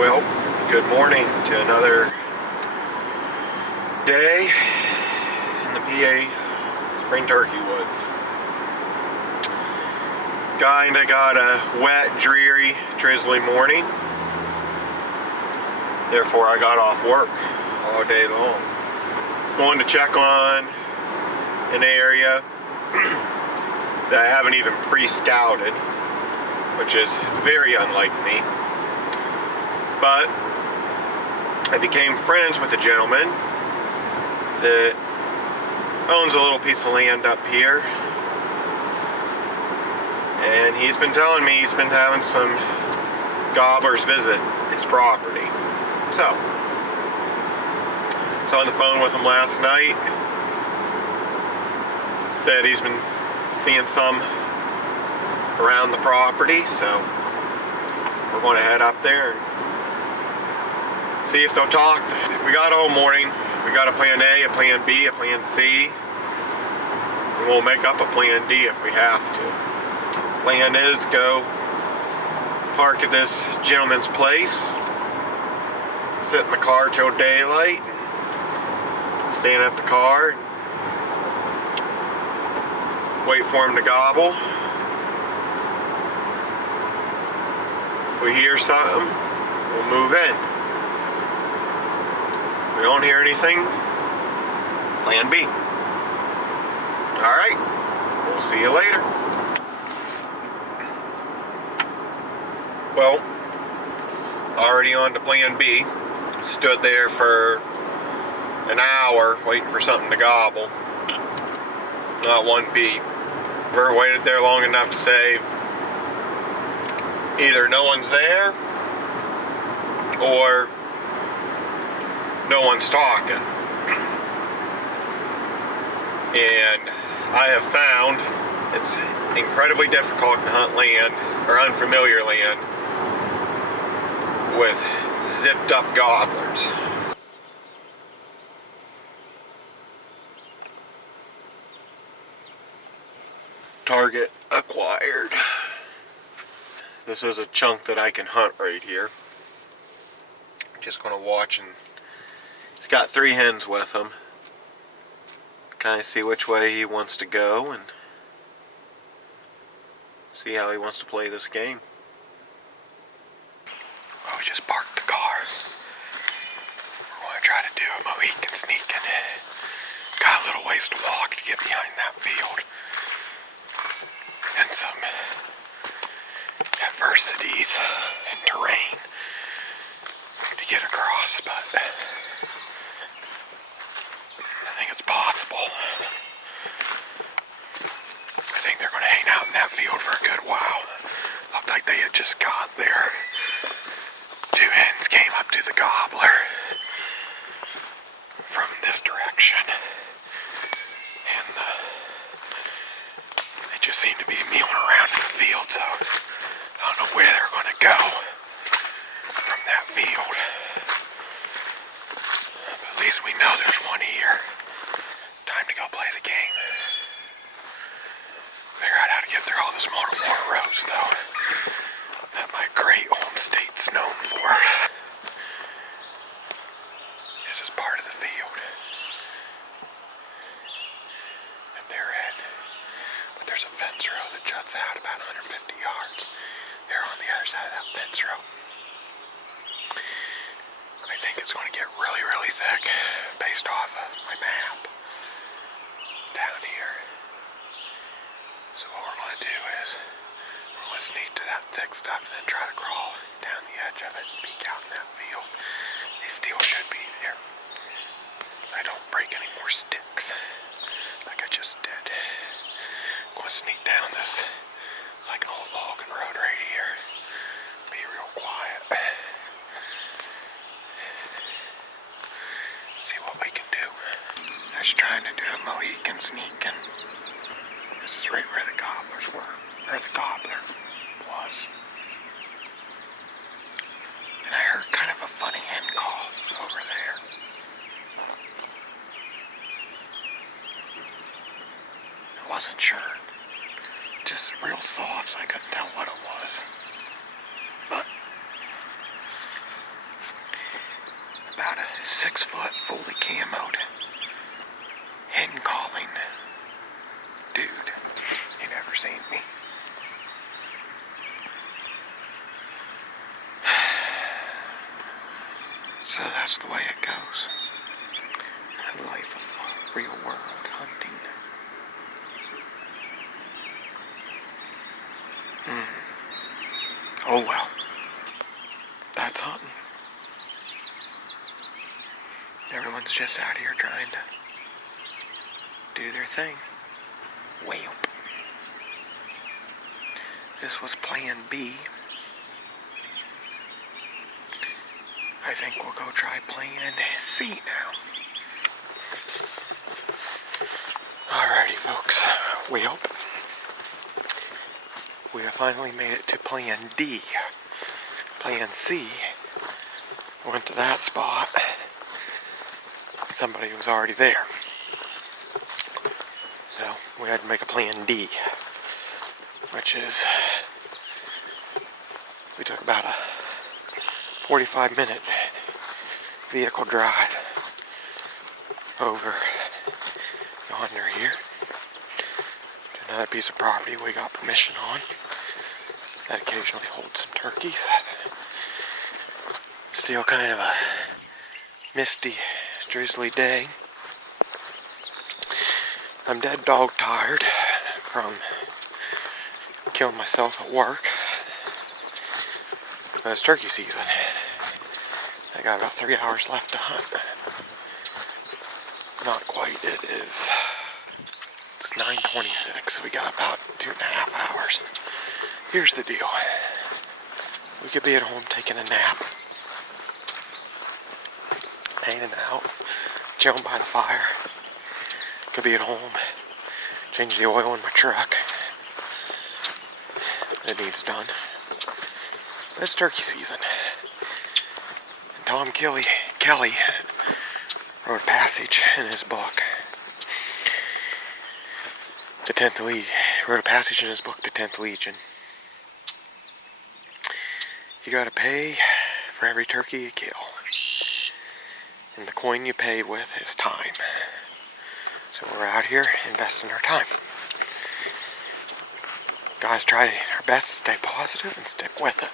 Well, good morning to another day in the PA Spring Turkey Woods. Kinda got a wet, dreary, drizzly morning. Therefore, I got off work all day long. Going to check on an area that I haven't even pre-scouted, which is very unlike me. But I became friends with a gentleman that owns a little piece of land up here. And he's been telling me he's been having some gobblers visit his property. So, I was on the phone with him last night. Said he's been seeing some around the property, so we're going to head up there and see if they'll talk. We got all morning. We got a plan A, a plan B, a plan C, and we'll make up a plan D if we have to. Plan is go park at this gentleman's place, sit in the car till daylight, stand at the car, wait for him to gobble. If we hear something, we'll move in. If we don't hear anything, plan B. Alright, we'll see you later. Well, already on to plan B. Stood there for an hour waiting for something to gobble. Not one peep. Never waited there long enough to say either no one's there or no one's talking. And I have found it's incredibly difficult to hunt land or unfamiliar land with zipped up gobblers. Target acquired. This is a chunk that I can hunt right here. Just gonna watch, and he's got 3 hens with him. Kind of see which way he wants to go and see how he wants to play this game. Well, we just parked the car. We're going to try to do a Mohican sneaking. Got a little ways to walk to get behind that field. And some adversities and terrain to get across, but I think it's possible. I think they're going to hang out in that field for a good while. Looked like they had just got there. 2 hens came up to the gobbler from this direction, and they just seem to be mealing around in the field, so I don't know where they're going to go from that field. But at least we know there's one here. Time to go play the game. Figure out how to get through all this Mortar rows, though, that my great home state's known for. This is part of the field that they're in. But there's a fence row that juts out about 150 yards. They're on the other side of that fence row. I think it's going to get really, really thick based off of my map down here. So what we're going to do is we're going to sneak to that thick stuff and then try to crawl down the edge of it and peek out in that field. They still should be there. I don't break any more sticks like I just did. I'm going to sneak down this like an old logging road right here. Be real quiet. See what we can do. I was trying to do a Mohican sneaking. This is right where the gobblers were, or the gobbler was. And I heard kind of a funny hen call over there. I wasn't sure. Just real soft, so I couldn't tell what it was. But 6-foot, fully camoed, hen calling dude. You never seen me. So that's the way it goes. The life of real world hunting. Oh well. That's hunting. Everyone's just out here trying to do their thing. Well, this was plan B. I think we'll go try plan C now. Alrighty, folks. Well, we have finally made it to plan D. Plan C. Went to that spot. Somebody was already there. So we had to make a plan D, which is, we took about a 45-minute vehicle drive over yonder here to another piece of property we got permission on that occasionally holds some turkeys. Still kind of a misty, drizzly day. I'm dead dog tired from killing myself at work. But it's turkey season. I got about 3 hours left to hunt. Not quite, it's 9:26, so we got about 2.5 hours. Here's the deal. We could be at home taking a nap, hanging out, chilling by the fire. Could be at home, change the oil in my truck. It needs done. But it's turkey season. And Tom Kelly wrote a passage in his book, The 10th Legion. He wrote a passage in his book, The 10th Legion. You gotta pay for every turkey you kill. And the coin you pay with is time. So we're out here investing our time. Guys, try our best to stay positive and stick with it.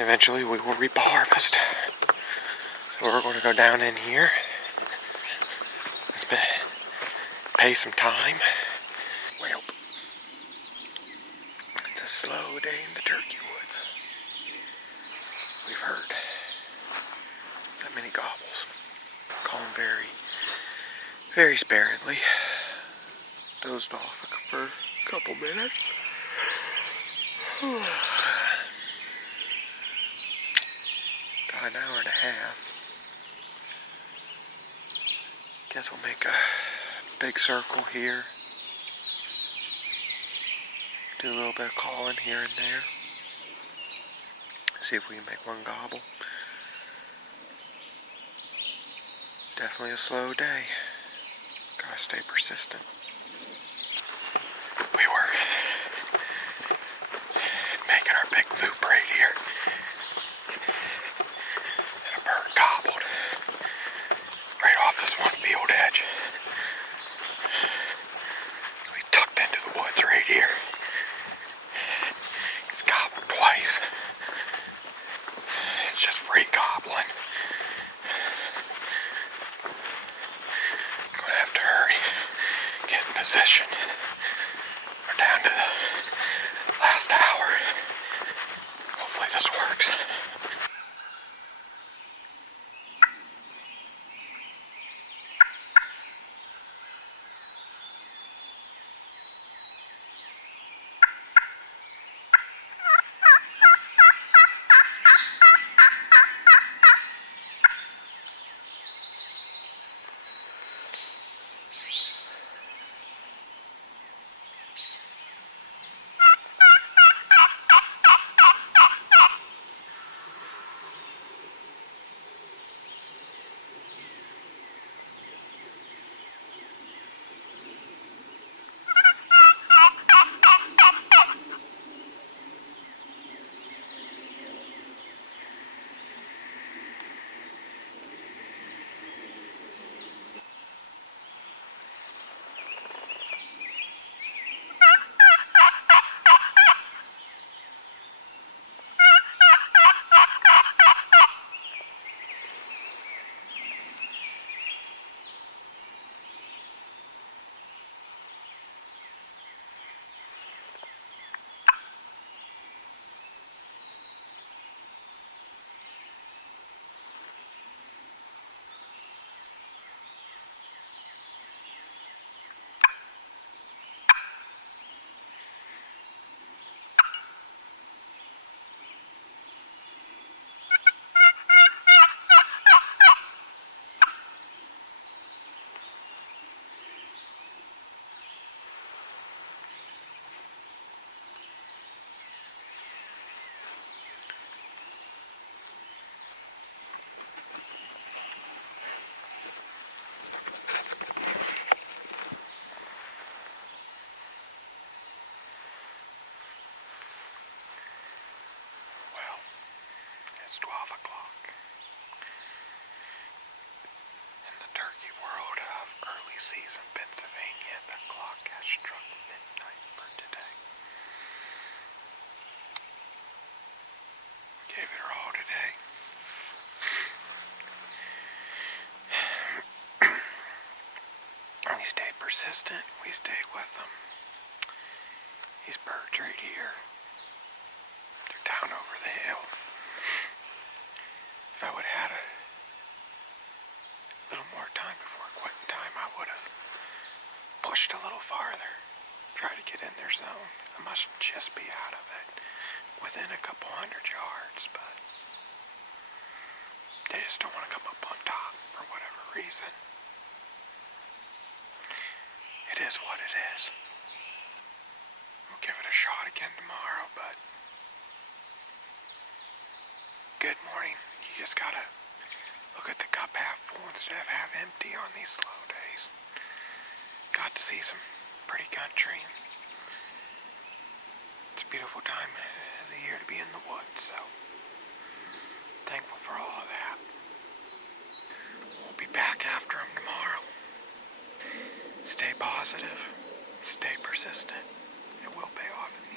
Eventually we will reap a harvest. So we're going to go down in here, pay some time. Well, it's a slow day in the turkey woods. We've heard that many gobbles. Calling very sparingly. Dozed off for a couple minutes. Got an hour and a half. Guess we'll make a big circle here. Do a little bit of calling here and there. See if we can make one gobble. Definitely a slow day. Gotta stay persistent. We were making our big loop right here. And a bird gobbled right off this one field edge. We tucked into the woods right here. He's gobbled twice. It's just free gobbling. Gonna have to hurry, get in position. We're down to the last hour. Hopefully this works. It's 12 o'clock. In the turkey world of early season Pennsylvania, the clock has struck midnight for today. We gave it our all today. We stayed persistent. We stayed with them. These birds right here, they're down over the hill. If I would have had a little more time before quitting time, I would have pushed a little farther, try to get in their zone. I must just be out of it within a couple 100 yards, but they just don't want to come up on top for whatever reason. It is what it is. We'll give it a shot again tomorrow, but good morning. You just gotta look at the cup half full instead of half empty on these slow days. Got to see some pretty country. It's a beautiful time of the year to be in the woods, so thankful for all of that. We'll be back after them tomorrow. Stay positive, stay persistent. It will pay off in